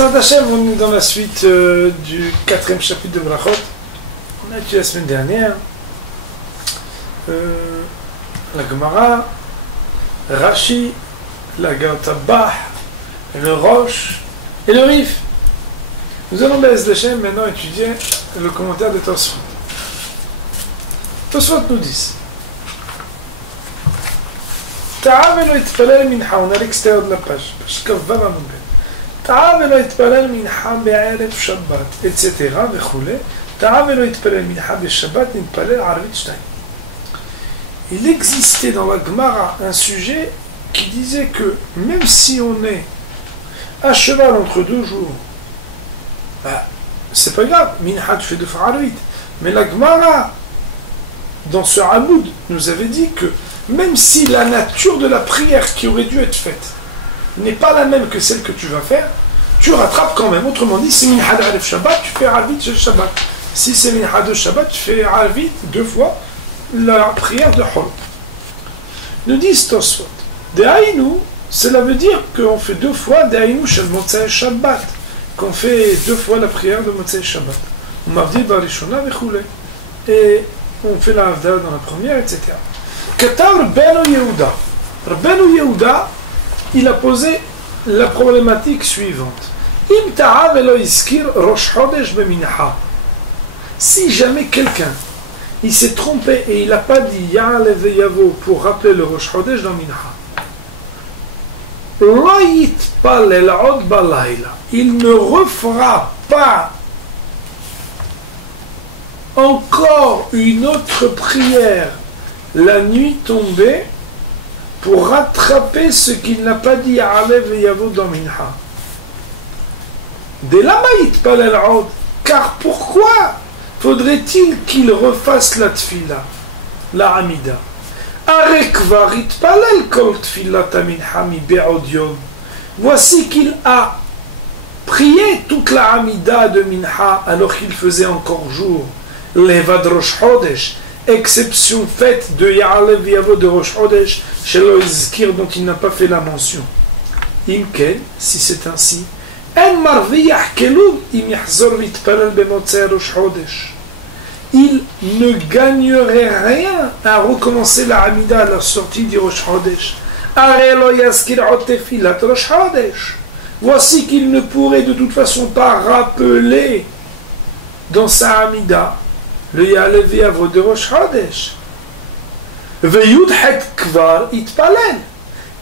Bezrat Hashem, on est dans la suite du 4e chapitre de Brachot. On a étudié la semaine dernière la Gemara, Rashi, la Gaotabah, le Roche et le Rif. Nous allons Bez Hashem maintenant étudier le commentaire de Tosfot. Tosfot nous dit Ta'avelo itpalel mincha, on est à l'extérieur de la page, page Kavva Mamouben. تعال ולא יתפלל מנחה בערב שבת, etc. וכו'. تعال ולא יתפלל מנחה בשבת, נתפלל ערבית 2. Il existait dans la Gemara un sujet qui disait que même si on est à cheval entre deux jours, bah, c'est pas grave, mincha tu fais 2 fois arvit. Mais la Gemara, dans ce Hamoud, nous avait dit que même si la nature de la prière qui aurait dû être faite n'est pas la même que celle que tu vas faire, tu rattrapes quand même. Autrement dit, si minha d'Arif Shabbat, tu fais Arvit chez Shabbat. Si c'est minha de Shabbat, tu fais Arvit 2 fois la prière de Hol. Nous disent Tosfot, Dehaïnu, cela veut dire qu'on fait 2 fois Dehaïnu chez Motzei Shabbat, qu'on fait 2 fois la prière de Motzei Shabbat. On m'a dit Barishona Vechoulé. Et on fait la Havdalah dans la première, etc. Katav Rabbeinu Yehuda. Rabbeinu Yehuda, il a posé la problématique suivante. Si jamais quelqu'un il s'est trompé et il n'a pas dit Ya'alev Yavo pour rappeler le Rosh Chodesh dans Mincha, il ne refera pas encore une autre prière la nuit tombée pour rattraper ce qu'il n'a pas dit à Alev et Yavo dans Mincha. De la maït palel od. Car pourquoi faudrait-il qu'il refasse la tfila, la amida? Arekvar itpalel kol tfila ta mincha mi be'od yom. Voici qu'il a prié toute la amida de Mincha alors qu'il faisait encore jour. Levad Rosh Chodesh, exception faite de Ya'alev Yavo de Rosh Chodesh, chez l'Oizkir dont il n'a pas fait la mention. Imken, si c'est ainsi, En marviyah kelub im yahzor vitpalel bemotzei Rosh Chodesh. Il ne gagnerait rien à recommencer la Hamida à la sortie du Rosh Chodesh. Are lo yazkir ot tefilat Rosh Chodesh. Voici qu'il ne pourrait de toute façon pas rappeler dans sa Hamida le Ya'alev Yavo de Rosh Chodesh. Veyudhet kvar itpalel.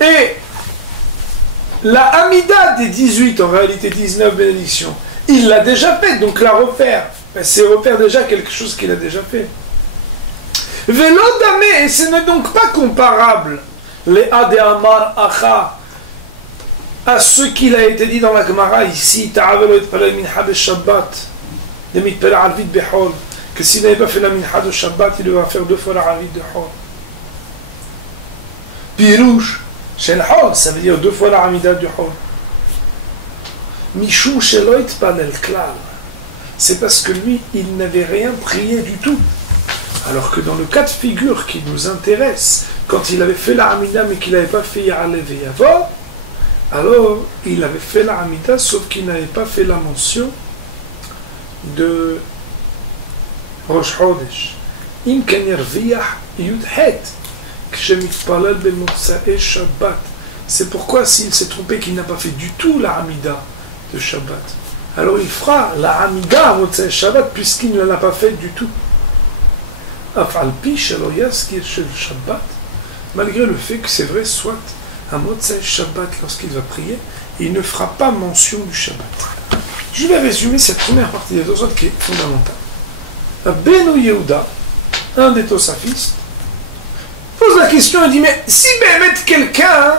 Et la Hamida des 18, en réalité 19 bénédictions, il l'a déjà fait, donc la refaire, c'est refaire déjà quelque chose qu'il a déjà fait. Velodame, et ce n'est donc pas comparable, les Ade Amar Acha, à ce qu'il a été dit dans la Gemara ici, Ta'avelo itpalel mincha be Shabbat, de mitpalel arvit behol, que s'il n'avait pas fait la mincha de Shabbat, il devait faire 2 fois la arvit de Hol. Pirouche, Shel Hol, ça veut dire 2 fois la Hamida du Hol. Mishum Shelo Itpalel Klal. C'est parce que lui, il n'avait rien prié du tout. Alors que dans le cas de figure qui nous intéresse, quand il avait fait la Hamida mais qu'il n'avait pas fait Ya'alev Yavo, alors il avait fait la Hamida sauf qu'il n'avait pas fait la mention de Rosh Chodesh. Im kan yarviyah yudhet. C'est pourquoi s'il s'est trompé qu'il n'a pas fait du tout la Hamida de Shabbat, alors il fera la Hamida à Motzei Shabbat puisqu'il ne l'a pas fait du tout. Malgré le fait que c'est vrai, soit à Motzei Shabbat lorsqu'il va prier, il ne fera pas mention du Shabbat. Je vais résumer cette première partie des Tosafot qui est fondamentale. Rabbeinu Yehuda, un des Tosafistes, pose la question et dit, mais si Bémet quelqu'un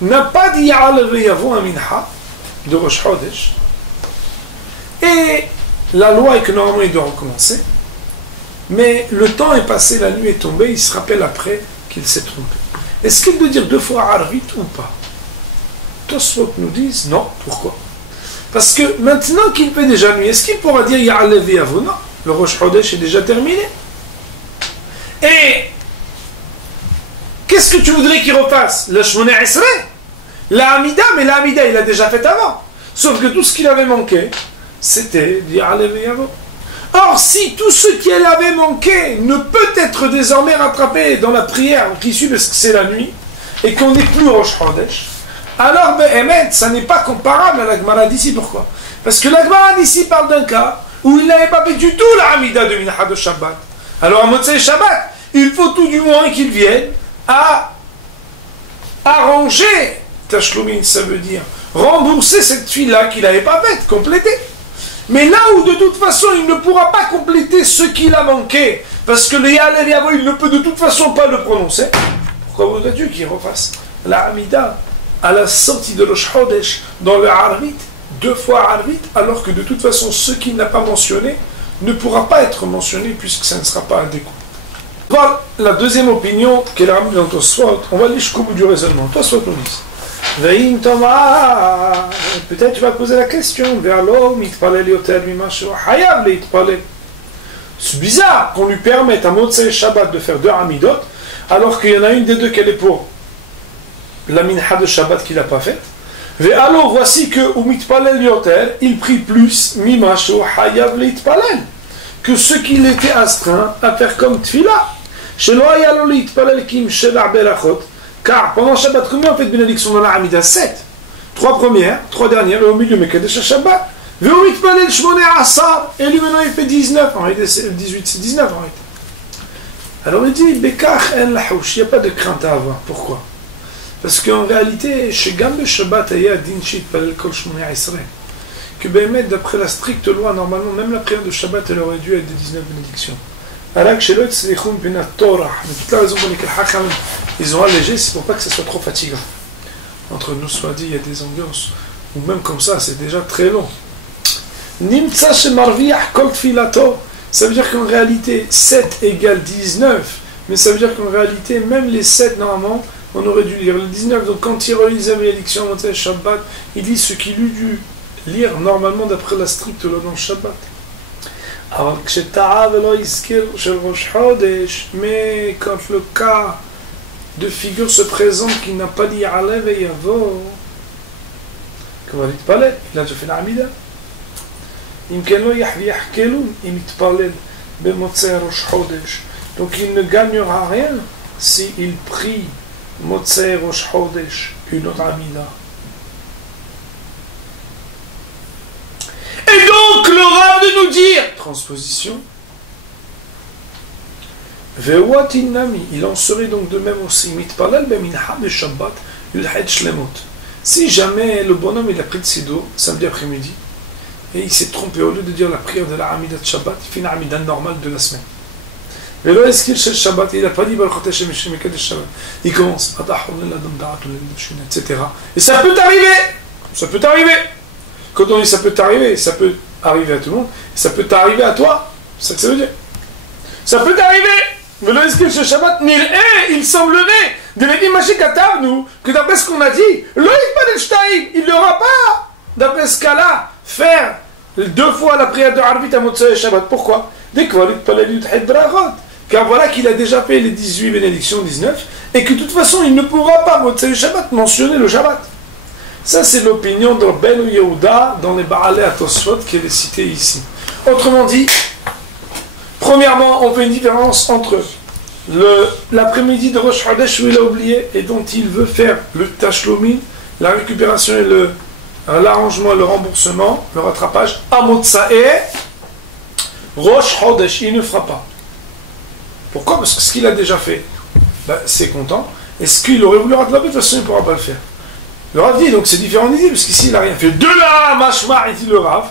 n'a pas dit Ya'alev Yavo un Mincha de Rosh Chodesh, et la loi est que normalement il doit recommencer, mais le temps est passé, la nuit est tombée, il se rappelle après qu'il s'est trompé. Est-ce qu'il doit dire 2 fois Arvit ou pas? Tosfot nous disent non. Pourquoi? Parce que maintenant qu'il fait déjà nuit, est-ce qu'il pourra dire Ya'alev Yavo? Non, le Rosh Chodesh est déjà terminé. Et qu'est-ce que tu voudrais qu'il refasse? Le Shmoneh Esrei, la Hamida, mais la Hamida il a déjà fait avant. Sauf que tout ce qu'il avait manqué, c'était dire Alev et Yavo. Or, si tout ce qui avait manqué ne peut être désormais rattrapé dans la prière qui suit, parce que c'est la nuit, et qu'on n'est plus Rosh Chodesh, alors, ça n'est pas comparable à la Gemara d'ici. Pourquoi? Parce que la Gemara d'ici parle d'un cas où il n'avait pas fait du tout la Hamida de Mincha de Shabbat. Alors, à Motzei Shabbat, il faut tout du moins qu'il vienne à arranger Tashlumin, ça veut dire rembourser cette fille-là qu'il n'avait pas faite, compléter. Mais là où de toute façon il ne pourra pas compléter ce qu'il a manqué, parce que le Ya'aleh Yavo, il ne peut de toute façon pas le prononcer, pourquoi voudrais-tu qu'il refasse la Hamida à la sortie de Rosh Chodesh dans le Arvit, 2 fois Arvit, alors que de toute façon ce qu'il n'a pas mentionné ne pourra pas être mentionné puisque ça ne sera pas adéquat. Voilà la deuxième opinion qu'elle a ramenée dans Tosfot. On va aller jusqu'au bout du raisonnement. Tosfot nous dit Veim Tomar, peut-être tu vas poser la question, c'est bizarre qu'on lui permette à Motzei Shabbat de faire 2 Hamidot, alors qu'il y en a une des deux qu'elle est pour la minha de Shabbat qu'il n'a pas faite. Alors voici que Umitpalel Yoter, il prie plus Mimashu Hayav Leitpalel que ce qu'il était astreint à faire comme Tfila. Shelo Hayalo Leitpalel Kim Shela Belachot. Car pendant Shabbat, combien on fait de bénédictions dans la Hamida? 7. 3 premières, 3 dernières, et au milieu, Mekadesh Shabbat. Ve'umitpalel Shmone Asar, et lui maintenant il fait 19. En réalité, c'est 18, c'est 19 en réalité. Alors il dit, Bekach en lahouch, il n'y a pas de crainte à avoir. Pourquoi? Parce qu'en réalité, chez Gambe Shabbat, il y a Dinchit Palel Kol Shmone Israël. Que d'après la stricte loi, normalement, même la prière de Shabbat, elle aurait dû être de 19 bénédictions. Alors que chez l'autre, c'est une Torah. Mais toute la raison pour laquelle Hakam, ils ont allégé, c'est pour pas que ça soit trop fatigant. Entre nous, soit dit, il y a des ambiances. Ou même comme ça, c'est déjà très long. Nimtsa shemarviach kol tfilato. Ça veut dire qu'en réalité, 7 égale 19. Mais ça veut dire qu'en réalité, même les 7, normalement, on aurait dû lire le 19. Donc quand il relit la bénédiction Motzei Shabbat, il lit ce qu'il eût dû lire normalement d'après la stricte loi dans le Shabbat. Alors, mais quand le cas de figure se présente qui n'a pas dit Alev et Yavo, comment il parlait? Il a déjà fait la Hamida. Donc il ne gagnera rien s'il prie Motzei Rosh Chodesh, une autre Hamida. Et donc le Rav de nous dire, transposition, il en serait donc de même aussi, si jamais le bonhomme il a pris de Sido samedi après-midi, et il s'est trompé, au lieu de dire la prière de la Hamida de Shabbat, il fait une Hamida normale de la semaine. Mais là, est-ce qu'il chez Shabbat, il n'a pas dit il commence, etc. Et ça peut arriver, ça peut arriver. Quand on dit ça peut t'arriver, ça peut arriver à tout le monde, ça peut t'arriver à toi, c'est ça que ça veut dire. Ça peut t'arriver, mais là, est-ce que ce Shabbat, il semblerait, de l'Edimaché Katar, nous, que d'après ce qu'on a dit, il n'aura pas, d'après ce cas-là, faire 2 fois la prière de Arvit à Motzei Shabbat. Pourquoi? Car voilà qu'il a déjà fait les 18 bénédictions, 19, et que de toute façon, il ne pourra pas, Motzei Shabbat, mentionner le Shabbat. Ça, c'est l'opinion de Ben Yehuda dans les Baalei Atosfot qui est citée ici. Autrement dit, premièrement, on fait une différence entre l'après-midi de Rosh Chodesh où il a oublié et dont il veut faire le Tashlumin, la récupération et l'arrangement et le remboursement, le rattrapage, à Motsae, Rosh Chodesh, il ne fera pas. Pourquoi? Parce que ce qu'il a déjà fait, c'est content. Et ce qu'il aurait voulu rattraper, de toute façon, il ne pourra pas le faire. Le Rav dit, donc c'est différent d'idée, parce qu'ici il n'a rien fait. De là, mashma, il dit le Rav,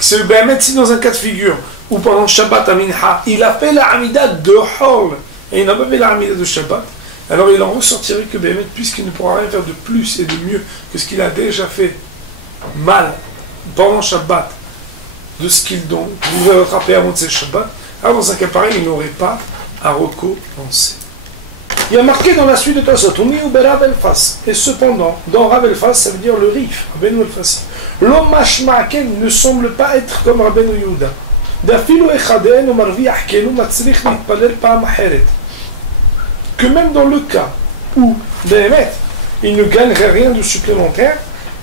c'est mettre si dans un cas de figure, où pendant Shabbat à Minha, il a fait la Hamida de Hol, et il n'a pas fait la Hamida de Shabbat, alors il en ressortirait que Bémet, puisqu'il ne pourra rien faire de plus et de mieux que ce qu'il a déjà fait mal pendant Shabbat, de ce qu'il donc pouvait rattraper avant de ses Shabbat, alors dans un cas pareil, il n'aurait pas à recommencer. Il y a marqué dans la suite de Tosfot, et cependant, dans Rav Elfas, ça veut dire le Rif, Rabbeinu Elfasi. L'homme mashma'ken ne semble pas être comme Rabbeinu Yehuda. Que même dans le cas où il ne gagnerait rien de supplémentaire,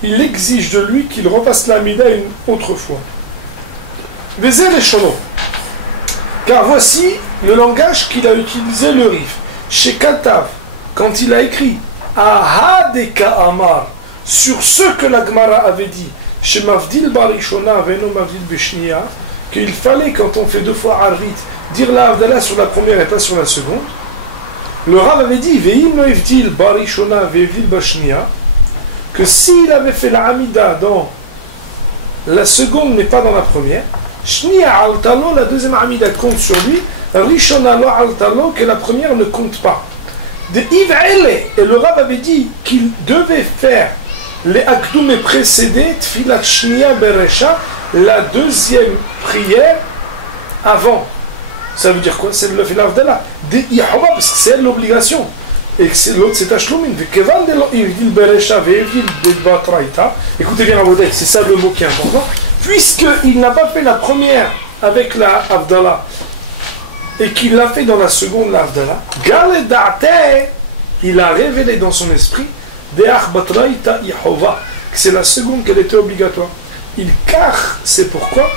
il exige de lui qu'il refasse l'amida une autre fois. Vézé les chonos. Car voici le langage qu'il a utilisé le Rif. Chez Katav, quand il a écrit Ahadeka Amar, sur ce que la Gemara avait dit, chez Mavdil Barishona, Veno Mavdil Beshnia, qu'il fallait, quand on fait 2 fois Arvit, dire la Havdalah sur la première et pas sur la seconde. Le Rav avait dit Veim no Evdil Barishona Vevdil Bashnia, que s'il avait fait la Hamida dans la seconde mais pas dans la première, Shnia Altalo, la deuxième Hamida compte sur lui, Rishona Lo Altalo, que la première ne compte pas. De Yves et le Rav avait dit qu'il devait faire les Akdoum précédés, Tfilat Shnia Beresha, la deuxième prière avant. Ça veut dire quoi? C'est le Filav d'Allah. De Yahova, parce que c'est l'obligation. Et l'autre c'est Ashlomin. Écoutez bien, c'est ça le mot qui est important. Puisqu'il n'a pas fait la première avec la Havdalah et qu'il l'a fait dans la seconde, la Havdalah, il a révélé dans son esprit que c'est la seconde qu'elle était obligatoire. Il car, c'est pourquoi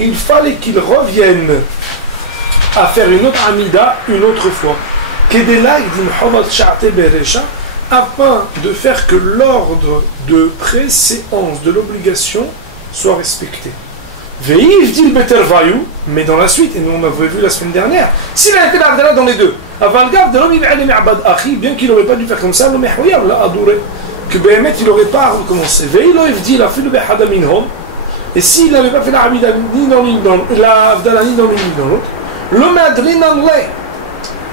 il fallait qu'il revienne à faire une autre Amida une autre fois afin de faire que l'ordre de préséance de l'obligation soit respecté. Mais dans la suite, et nous on avait vu la semaine dernière, s'il avait fait l'Avdala dans les deux, bien qu'il n'aurait pas dû faire comme ça, que Béhémet il n'aurait pas recommencé. Et s'il n'avait pas fait la Hamida ni dans l'une ni dans l'autre,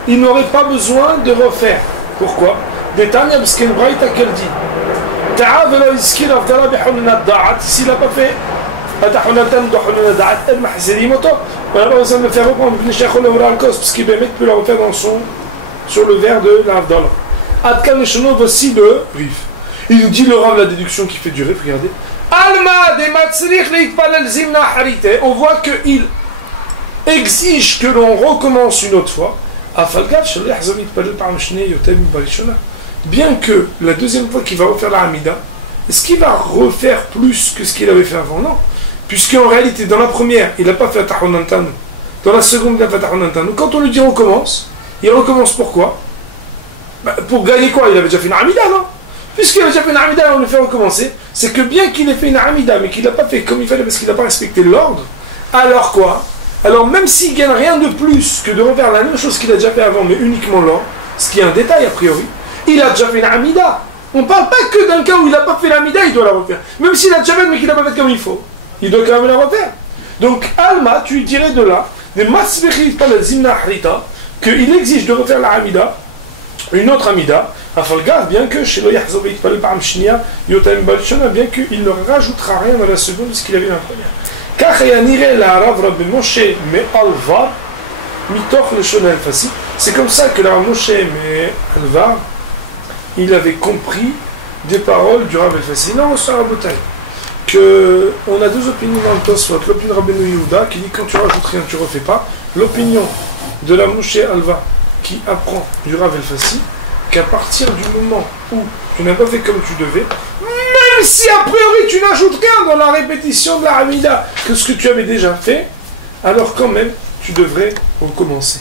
il n'aurait pas besoin de refaire. Pourquoi? Détania, parce qu'il y a une braïta qu'elle dit s'il n'a pas fait on n'a pas besoin de le faire reprendre parce qu'il peut le refaire sur le verre de l'Avdallah. Voici le Rif. Il nous dit le Rav la déduction qui fait du Rif, regardez. On voit qu'il exige que l'on recommence une autre fois. Bien que la deuxième fois qu'il va refaire la Hamida, est-ce qu'il va refaire plus que ce qu'il avait fait avant? Non. Puisqu'en réalité, dans la première, il n'a pas fait Tahonantanu. Dans la seconde, il a fait Tahonantanu. Quand on lui dit recommence, il recommence pourquoi? Pour gagner quoi? Il avait déjà fait une Hamida, non? Puisqu'il a déjà fait une Hamida, on le fait recommencer. C'est que bien qu'il ait fait une Hamida, mais qu'il n'a pas fait comme il fallait parce qu'il n'a pas respecté l'ordre, alors quoi? Alors même s'il ne gagne rien de plus que de refaire la même chose qu'il a déjà fait avant, mais uniquement l'ordre, ce qui est un détail a priori, il a déjà fait une Hamida. On ne parle pas que d'un cas où il n'a pas fait la Hamida, il doit la refaire. Même s'il a déjà fait, mais qu'il n'a pas fait comme il faut, il doit quand même la refaire. Donc Alma, tu dirais de là, des Masbechit pas la Zimna Harita, qu'il exige de refaire la Hamida, une autre Hamida, bien que chez le Yahzobé, bien qu'il ne rajoutera rien dans la seconde de ce qu'il avait dans la première. Car c'est comme ça que la Moshe Alvar, il avait compris des paroles du Rav El-Fassi. Non, on sera à Botaï. On a deux opinions dans le Tosfot. L'opinion de Rabbeinu Yehuda qui dit quand tu rajoutes rien, tu ne refais pas. L'opinion de la Moshe Alva qui apprend du Rav El-Fassi qu'à partir du moment où tu n'as pas fait comme tu devais, même si a priori tu n'ajoutes rien dans la répétition de la Hamida que ce que tu avais déjà fait, alors quand même tu devrais recommencer.